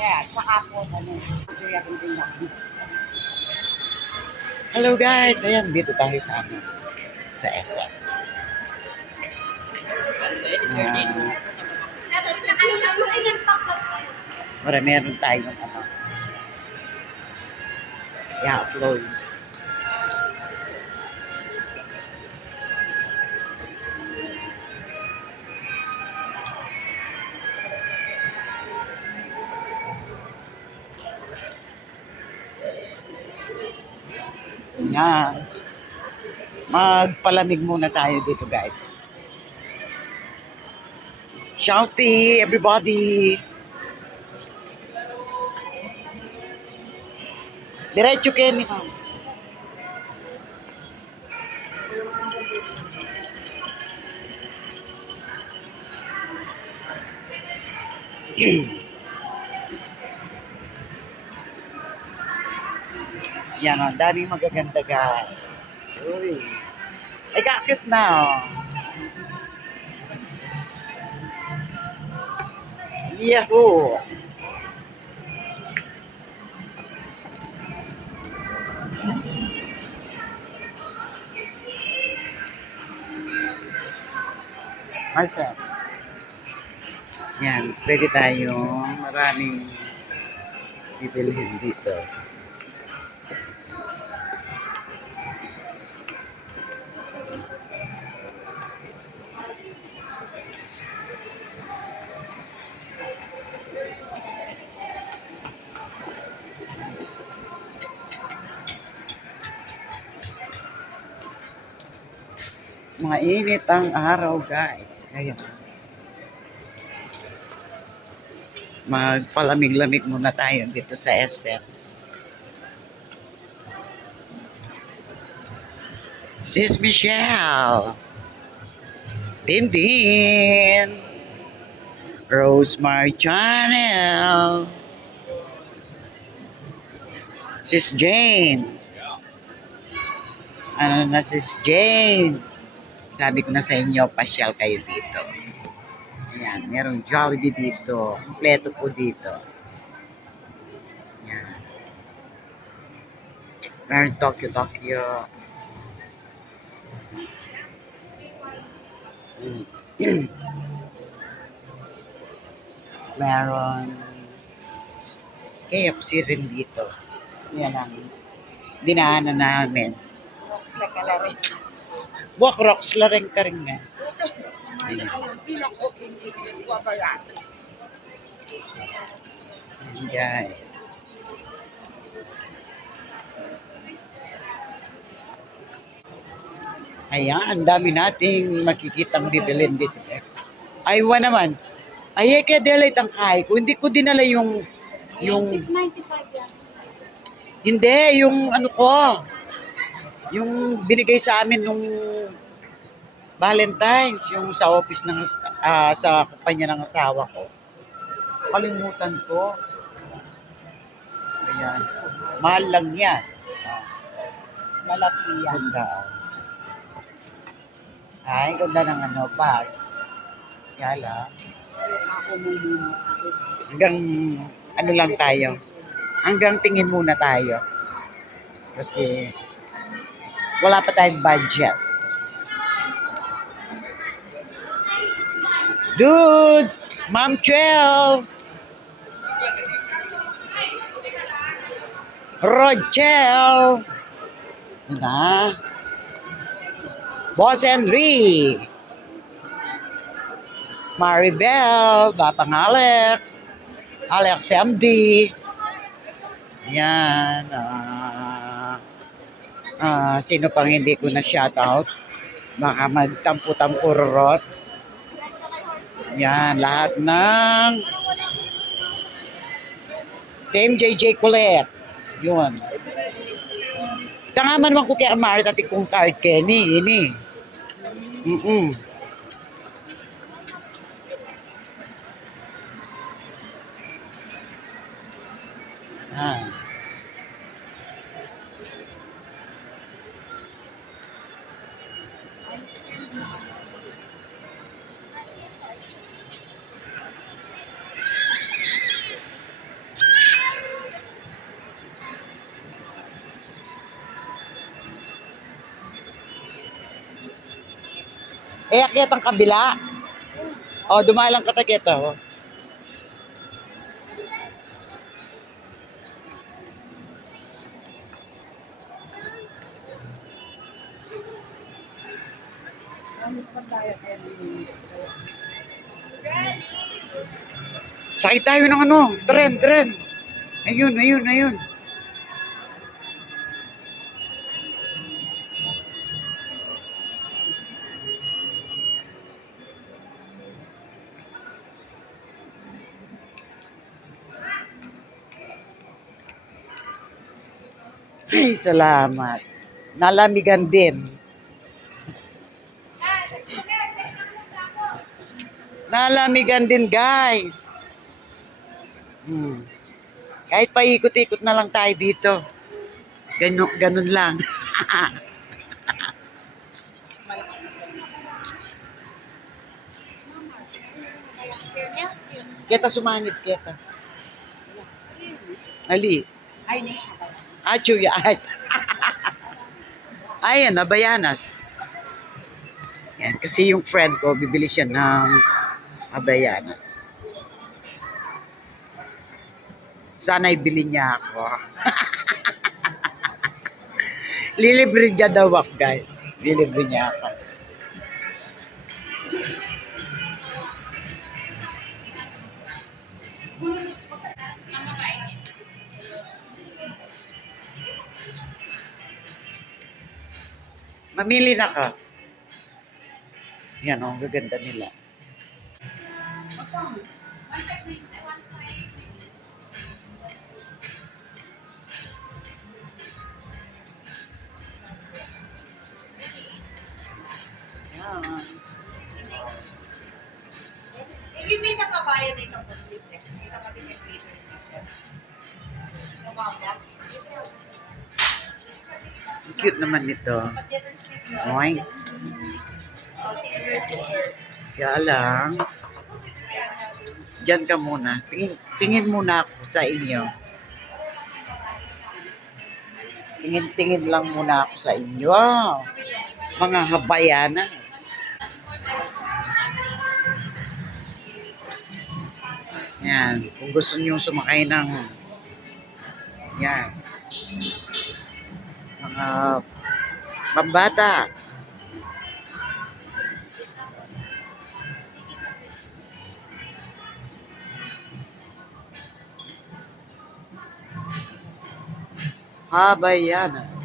Kaya, tsaka po, ito yung tingnan. Hello guys! Ayan, dito tayo sa SM. Meron tayong i-upload. Yan. Magpalamig muna tayo dito guys. Shouty everybody! Diretso Kenny House. Yan o, daming magaganda guys. Uy. Ay, kakit na o. Yahoo! Marcel. Yan, pwede tayong maraming bibilhin dito. Mainit ang araw guys. Ayan. Magpalamig-lamig muna tayo dito sa SM. Sis Michelle. Din. Rosemary Channel. Sis Jane. Ano na Sis Jane? Sabi ko na sa inyo, pasyal kayo dito. Ayan, merong Jollibee dito. Kompleto po dito. Ayan. Meron Tokyo. Meron KFC rin dito. Yan ang dinaanan namin. Rocks lareng ka rin nga. Guys. Ayan, ang dami nating makikitang bibilin dito. Aywa naman. Ay, kaya delay tangkay ko. Hindi ko dinala yung 695 yan. Hindi, yung ano ko. Yung binigay sa amin nung Valentine's, yung sa office ng sa kumpanya ng asawa ko. Kalimutan ko. Ayan. Mahal lang yan. Malaki yan. Ganda. Ay, ganda ng bag. Kaya lang. Ako muna. Hanggang ano lang tayo. Hanggang tingin muna tayo. Kasi wala pa tayong budget. Dudes! Ma'am Chel! Rochelle! Na? Boss Henry! Maribel! Batang Alex! Alex MD! Yan. Sino pang hindi ko na shoutout? Baka magtampo-tampurot. Yan. Lahat ng Team JJ Colette. Yun. Tangaman man ko kay Amar dati kong card Kenny. Ini. Ah. Eh, akyat ang kabila. O, dumalang ka takyat, o. Ano pa tayo kaya Sakit tayo ng ano, tren. Ayun. Ay, salamat. Nalamigan din. Nalamigan din, guys. Kahit paikot-ikot na lang tayo dito. Ganun lang. Kita sumanib, kita. Ali. Ay, hindi. Chuya. Ayan, Abayanas. Yan, kasi yung friend ko, bibili siya ng Abayanas. Sana ibili niya ako. Lilibre niya daw ako, guys. Lilibre niya ako. Mamili na ka. Yan, ang gaganda nila. Yan. Hindi may nakabayan na itong sleeveless. Hindi ka pati may flavor sleeveless. Ang cute naman nito. Oy. Kaya lang, dyan ka muna. Tingin muna ako sa inyo. Tingin lang muna ako sa inyo. Mga Habayanas. Yan. Kung gusto niyo sumakay ng yan. Mga pambata. Habayanas.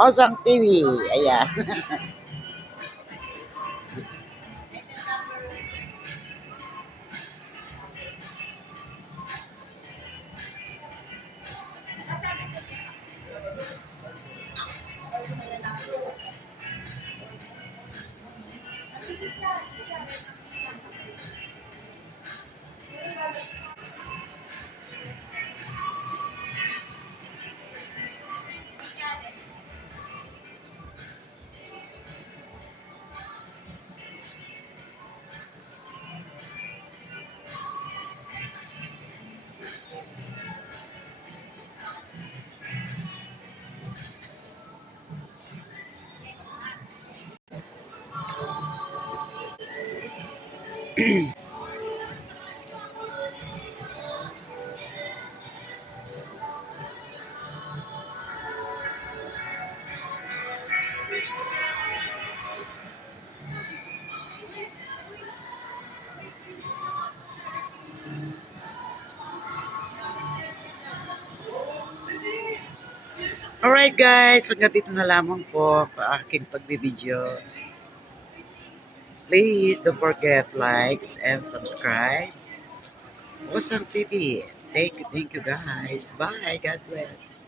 Osang TV. Ayan. Alright guys, hanggang dito na lamang po ang aking pagbibideo. Please don't forget likes and subscribe. Osang TV. Thank you guys. Bye. God bless.